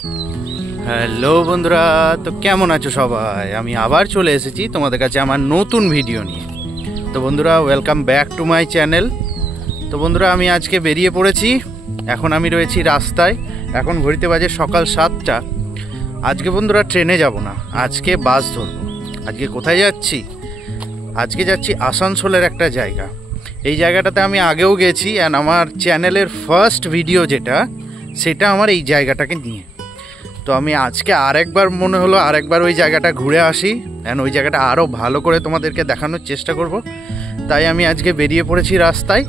Hello বন্ধুরা, তো কেমন আছো সবাই? আমি আবার চলে এসেছি তোমাদের কাছে আমার নতুন ভিডিও নিয়ে। তো বন্ধুরা, welcome back to my channel. তো বন্ধুরা, আমি আজকে বেরিয়ে পড়েছি। এখন আমি রয়েছি রাস্তায়। এখন ঘড়িতে বাজে সকাল 7টা। আজকে বন্ধুরা ট্রেনে যাব না, আজকে বাস ধরবো। আজকে কোথায় যাচ্ছি? আজকে যাচ্ছি আসানসোলের একটা জায়গা। এই জায়গাটাতে আমি আগেও গেছি, অ্যান্ড আমার চ্যানেলের ফার্স্ট ভিডিও সেটা আমার এই জায়গাটাকে নিয়ে। তো আমি আজকে আরেকবার মনে হলো আরেকবার ওই জায়গাটা ঘুরে আসি, অ্যান্ড ওই জায়গাটা আরও ভালো করে তোমাদেরকে দেখানোর চেষ্টা করব। তাই আমি আজকে বেরিয়ে পড়েছি রাস্তায়।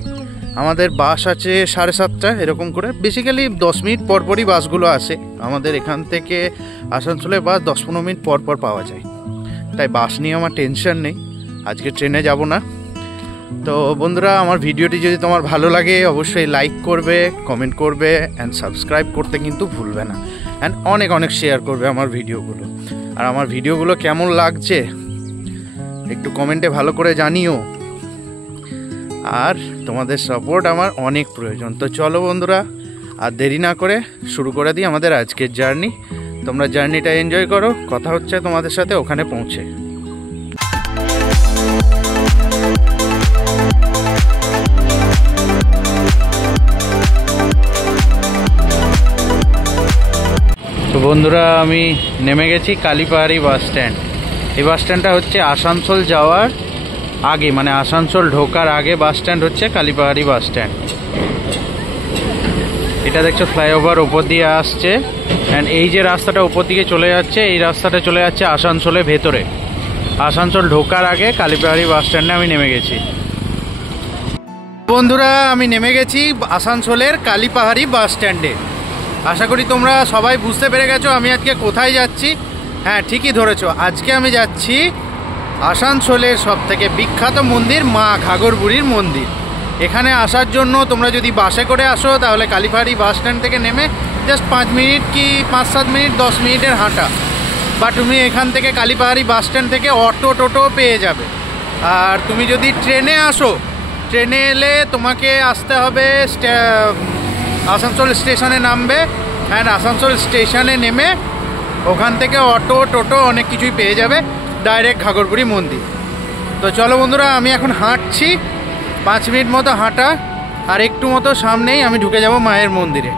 আমাদের বাস আছে 7:30 এরকম করে। বেসিক্যালি 10 মিনিট পরপরই বাসগুলো আসে। আমাদের এখান থেকে আসানসোলে বাস 10-15 মিনিট পর পাওয়া যায়। তাই বাস নিয়ে আমার টেনশন নেই, আজকে ট্রেনে যাব না। তো বন্ধুরা, আমার ভিডিওটি যদি তোমার ভালো লাগে অবশ্যই লাইক করবে, কমেন্ট করবে, অ্যান্ড সাবস্ক্রাইব করতে কিন্তু ভুলবে না। অ্যান্ড অনেক অনেক শেয়ার করবে আমার ভিডিওগুলো। আর আমার ভিডিওগুলো কেমন লাগছে একটু কমেন্টে ভালো করে জানিও। আর তোমাদের সাপোর্ট আমার অনেক প্রয়োজন। তো চলো বন্ধুরা, আর দেরি না করে শুরু করে দিই আমাদের আজকের জার্নি। তোমরা জার্নিটা এনজয় করো। কথা হচ্ছে তোমাদের সাথে ওখানে পৌঁছে। তো বন্ধুরা, আমি নেমে গেছি কালীপাহাড়ি বাস স্ট্যান্ড। এই বাস স্ট্যান্ডটা হচ্ছে আসানসোল যাওয়ার আগে, মানে আসানসোল ঢোকার আগে বাস স্ট্যান্ড হচ্ছে কালীপাহাড়ি বাস স্ট্যান্ড। এটা দেখছো ফ্লাইওভার ওপর দিয়ে আসছে, অ্যান্ড এই যে রাস্তাটা উপর দিকে চলে যাচ্ছে, এই রাস্তাটা চলে যাচ্ছে আসানসোলের ভেতরে। আসানসোল ঢোকার আগে কালীপাহাড়ি বাস স্ট্যান্ডে আমি নেমে গেছি। বন্ধুরা, আমি নেমে গেছি আসানসোলের কালীপাহাড়ি বাস স্ট্যান্ডে। আশা করি তোমরা সবাই বুঝতে পেরে গেছো আমি আজকে কোথায় যাচ্ছি। হ্যাঁ, ঠিকই ধরেছো, আজকে আমি যাচ্ছি আসানসোলের সবথেকে বিখ্যাত মন্দির মা ঘাগরবুড়ির মন্দির। এখানে আসার জন্য তোমরা যদি বাসে করে আসো তাহলে কালীপাহাড়ি বাস স্ট্যান্ড থেকে নেমে জাস্ট 5 মিনিট কি 5-7 মিনিট 10 মিনিটের হাঁটা। বা তুমি এখান থেকে কালীপাহাড়ি বাস স্ট্যান্ড থেকে টোটো পেয়ে যাবে। আর তুমি যদি ট্রেনে আসো, ট্রেনে এলে তোমাকে আসতে হবে আসানসোল স্টেশনে নামবে, অ্যান্ড আসানসোল স্টেশনে নেমে ওখান থেকে টোটো অনেক কিছুই পেয়ে যাবে ডাইরেক্ট ঘাগরবুড়ি মন্দির। তো চলো বন্ধুরা, আমি এখন হাঁটছি 5 মিনিট মতো হাঁটা, আর একটু মতো সামনেই আমি ঢুকে যাব মায়ের মন্দিরে।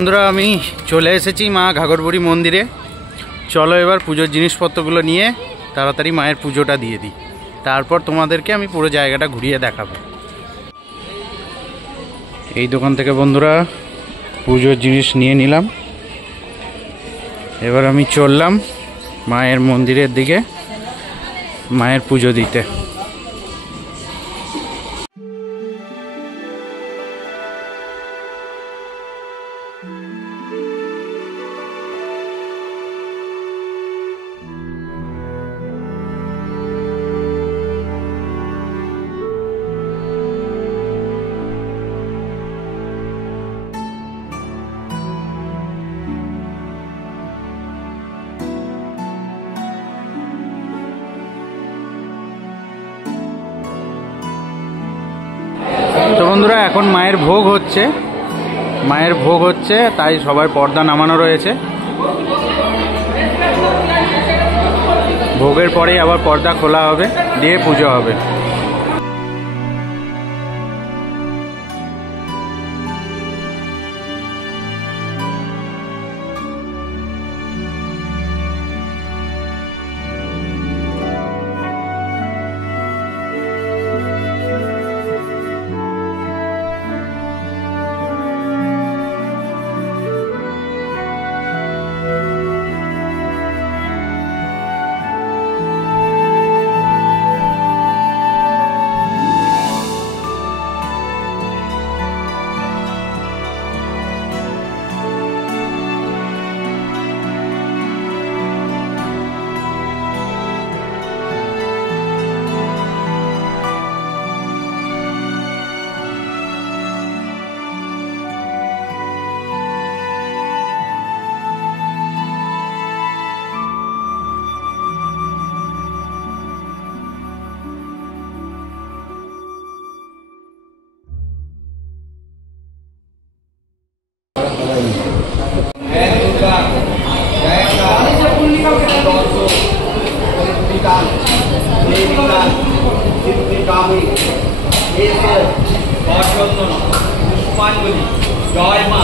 বন্ধুরা, আমি চলে এসেছি মা ঘাগরবুড়ি মন্দিরে। চলো এবার পুজোর জিনিসপত্রগুলো নিয়ে তাড়াতাড়ি মায়ের পুজোটা দিয়ে দিই, তারপর তোমাদেরকে আমি পুরো জায়গাটা ঘুরিয়ে দেখাবো। এই দোকান থেকে বন্ধুরা পুজোর জিনিস নিয়ে নিলাম। এবার আমি চললাম মায়ের মন্দিরের দিকে মায়ের পুজো দিতে। তো বন্ধুরা এখন মায়ের ভোগ হচ্ছে, তাই সবার পর্দা নামানো রয়েছে। ভোগের পরেই আবার পর্দা খোলা হবে, দিয়ে পুজো হবে। জয় মা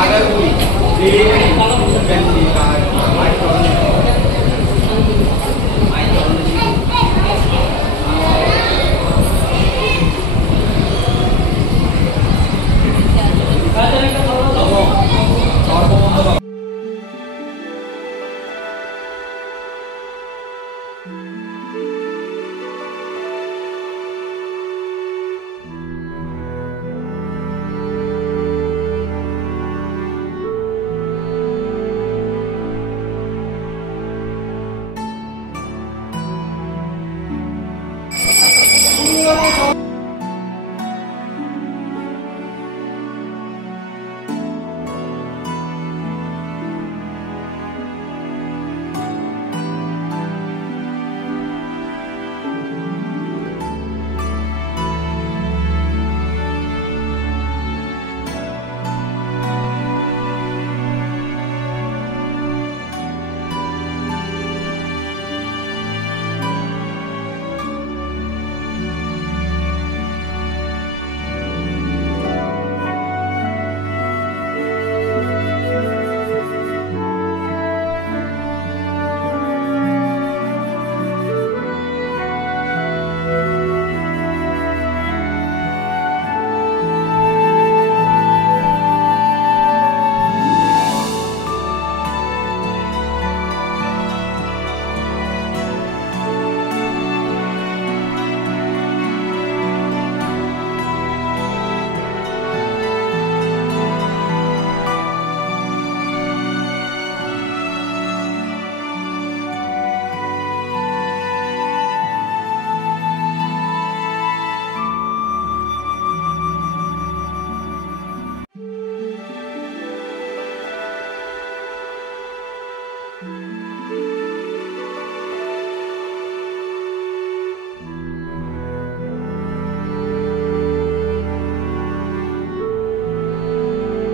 আগারগুলি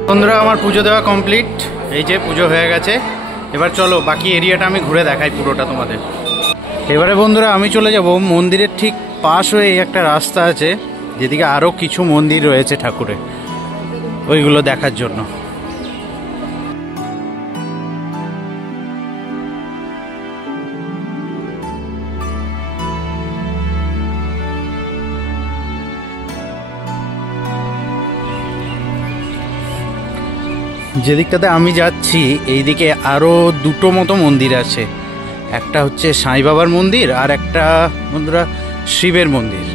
বন্ধুরা আমার পুজো দেওয়া কমপ্লিট, এই যে পুজো হয়ে গেছে। এবার চলো বাকি এরিয়াটা আমি ঘুরে দেখাই পুরোটা তোমাদের। এবারে বন্ধুরা আমি চলে যাব মন্দিরের ঠিক পাশ হয়ে একটা রাস্তা আছে, যেদিকে আরও কিছু মন্দির রয়েছে ঠাকুরের, ওইগুলো দেখার জন্য। যেদিকটাতে আমি যাচ্ছি এইদিকে আরও দুটো মতো মন্দির আছে, একটা হচ্ছে সাই বাবার মন্দির আর একটা বন্ধুরা শিবের মন্দির।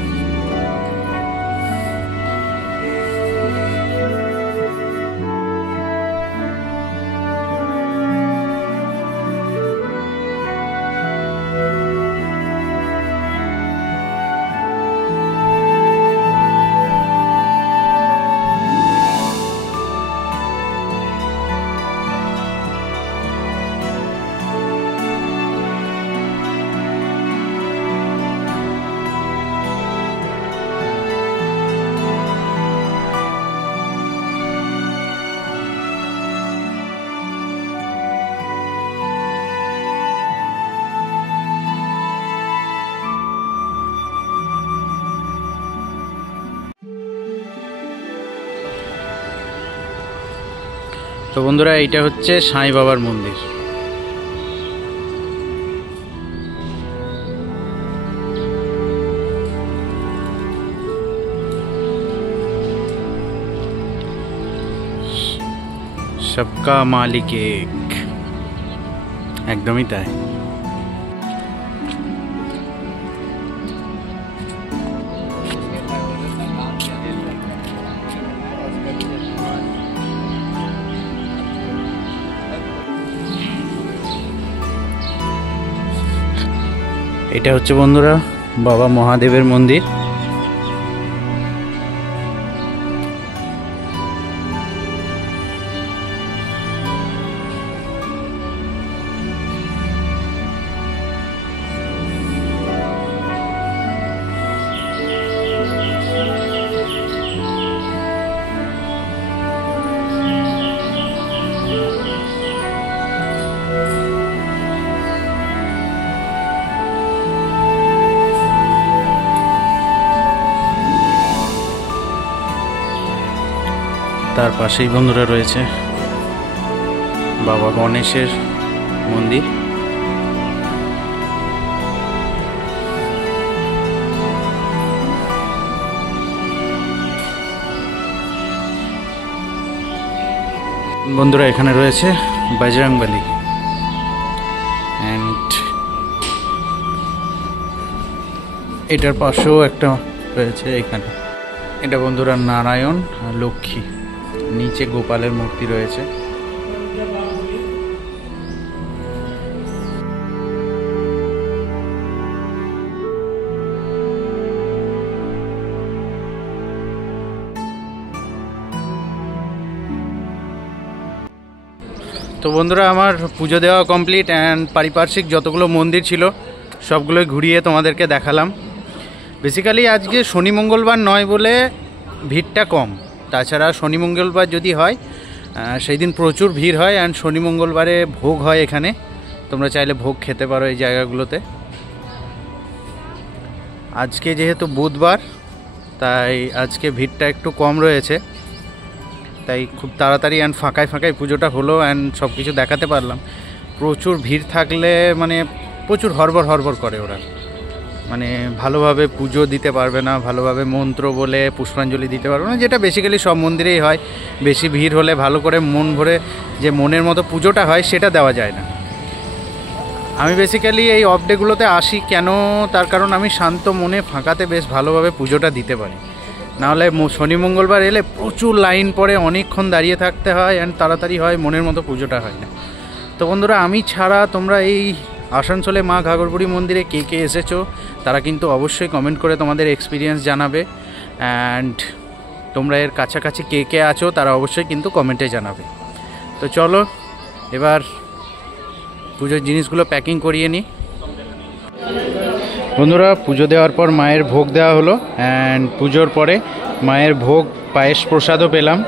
তো বন্ধুরা এইটা হচ্ছে সাই বাবার মন্দির। সবকা মালিক এক, একদমই তাই। এটা হচ্ছে বন্ধুরা বাবা মহাদেবের মন্দির। তার পাশেই বন্ধুরা রয়েছে বাবা গণেশের মন্দির। বন্ধুরা এখানে রয়েছে বজরংবলী অ্যান্ড এটার পাশেও একটা রয়েছে এখানে। এটা বন্ধুরা নারায়ণ আর লক্ষ্মী, নিচে গোপালের মূর্তি রয়েছে। তো বন্ধুরা আমার পুজো দেওয়া কমপ্লিট অ্যান্ড পারিপার্শ্বিক যতগুলো মন্দির ছিল সবগুলোই ঘুরিয়ে তোমাদেরকে দেখালাম। বেসিক্যালি আজকে শনি মঙ্গলবার নয় বলে ভিড়টা কম, তাছাড়া শনি মঙ্গলবার যদি হয় সেই দিন প্রচুর ভিড় হয়। অ্যান্ড শনি মঙ্গলবারে ভোগ হয় এখানে, তোমরা চাইলে ভোগ খেতে পারো এই জায়গাগুলোতে। আজকে যেহেতু বুধবার তাই আজকে ভিড়টা একটু কম রয়েছে, তাই খুব তাড়াতাড়ি অ্যান্ড ফাঁকায় ফাঁকায় পুজোটা হলো অ্যান্ড সব কিছু দেখাতে পারলাম। প্রচুর ভিড় থাকলে মানে প্রচুর হড়বড় হড়বড় করে ওরা, মানে ভালোভাবে পুজো দিতে পারবে না, ভালোভাবে মন্ত্র বলে পুষ্পাঞ্জলি দিতে পারবে না, যেটা বেসিক্যালি সব মন্দিরেই হয়। বেশি ভিড় হলে ভালো করে মন ভরে যে মনের মতো পুজোটা হয় সেটা দেওয়া যায় না। আমি বেসিক্যালি এই অফ ডেগুলোতে আসি কেন, তার কারণ আমি শান্ত মনে ফাঁকাতে বেশ ভালোভাবে পুজোটা দিতে পারি। নাহলে শনি মঙ্গলবার এলে প্রচুর লাইন পড়ে, অনেকক্ষণ দাঁড়িয়ে থাকতে হয় অ্যান্ড তাড়াতাড়ি হয়, মনের মতো পুজোটা হয় না। তো বন্ধুরা আমি ছাড়া তোমরা এই আসানসোলে মা ঘাগরবুড়ি মন্দিরে কে কে এসেছো তারা কিন্তু অবশ্যই কমেন্ট করে তোমাদের এক্সপিরিয়েন্স জানাবে। অ্যান্ড তোমরা এর কাছাকাছি কে কে আছো তারা অবশ্যই কিন্তু কমেন্টে জানাবে। তো চলো এবার পুজোর জিনিসগুলো প্যাকিং করিয়ে নিই। বন্ধুরা পুজো দেওয়ার পর মায়ের ভোগ দেওয়া হলো অ্যান্ড পুজোর পরে মায়ের ভোগ পায়েস প্রসাদও পেলাম।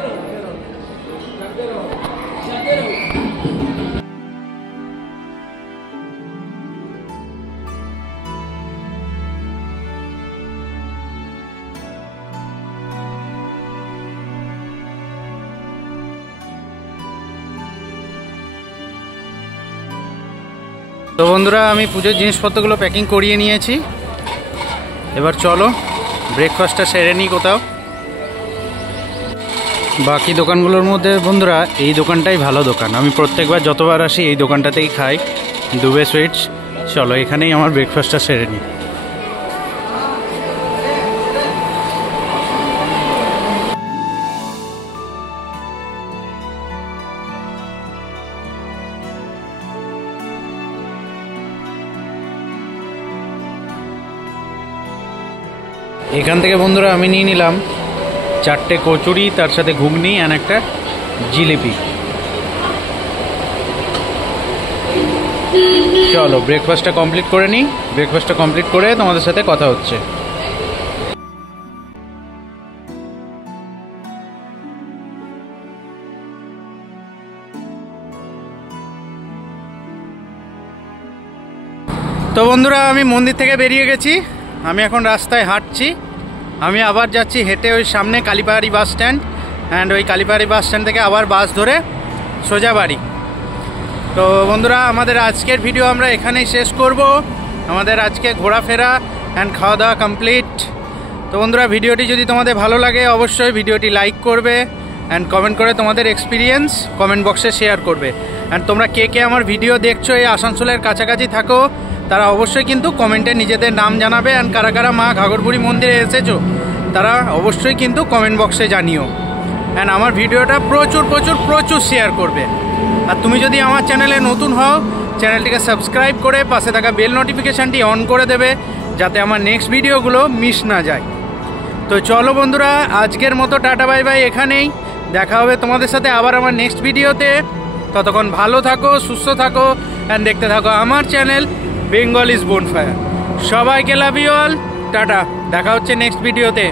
তো বন্ধুরা আমি পুজোর জিনিসপত্রগুলো প্যাকিং করিয়ে নিয়েছি, এবার চলো ব্রেকফাস্টটা সেরে নিই কোথাও। বাকি দোকানগুলোর মধ্যে বন্ধুরা এই দোকানটাই ভালো দোকান, আমি প্রত্যেকবার যতবার আসি এই দোকানটাতেই খাই। দুবে সুইটস চলো এখানেই আমার ব্রেকফাস্টটা সেরে নিই। এখান থেকে বন্ধুরা আমি নিয়ে নিলাম 4টে কচুরি, তার সাথে ঘুগনি আর একটা জিলিপি। চলো ব্রেকফাস্টটা কমপ্লিট করে নিই, ব্রেকফাস্টটা কমপ্লিট করে তোমাদের সাথে কথা হচ্ছে। তো বন্ধুরা আমি মন্দির থেকে বেরিয়ে গেছি, আমি এখন রাস্তায় হাঁটছি। আমি আবার যাচ্ছি হেঁটে ওই সামনে কালীপাহাড়ি বাস স্ট্যান্ড, অ্যান্ড ওই কালীপাহাড়ি বাস স্ট্যান্ড থেকে আবার বাস ধরে সোজা বাড়ি। তো বন্ধুরা আমাদের আজকের ভিডিও আমরা এখানেই শেষ করব। আমাদের আজকে ঘোরাফেরা অ্যান্ড খাওয়া দাওয়া কমপ্লিট। তো বন্ধুরা ভিডিওটি যদি তোমাদের ভালো লাগে অবশ্যই ভিডিওটি লাইক করবে অ্যান্ড কমেন্ট করে তোমাদের এক্সপিরিয়েন্স কমেন্ট বক্সে শেয়ার করবে। অ্যান্ড তোমরা কে কে আমার ভিডিও দেখছো এই আসানসোলের কাছাকাছি থাকো তারা অবশ্যই কিন্তু কমেন্টে নিজেদের নাম জানাবে। অ্যান্ড কারা কারা মা ঘাগরবুড়ি মন্দিরে এসেছো তারা অবশ্যই কিন্তু কমেন্ট বক্সে জানিও। অ্যান্ড আমার ভিডিওটা প্রচুর প্রচুর প্রচুর শেয়ার করবে। আর তুমি যদি আমার চ্যানেলে নতুন হও চ্যানেলটিকে সাবস্ক্রাইব করে পাশে থাকা বেল নোটিফিকেশানটি অন করে দেবে যাতে আমার নেক্সট ভিডিওগুলো মিস না যায়। তো চলো বন্ধুরা আজকের মতো টাটা বাই বাই, এখানেই দেখা হবে তোমাদের সাথে আবার আমার নেক্সট ভিডিওতে। ততক্ষণ ভালো থাকো, সুস্থ থাকো অ্যান্ড দেখতে থাকো আমার চ্যানেল বেঙ্গল ইজ বোনফায়ার। সবাইকে লাভ ইউ অল, টাটা, দেখা হচ্ছে নেক্সট ভিডিওতে।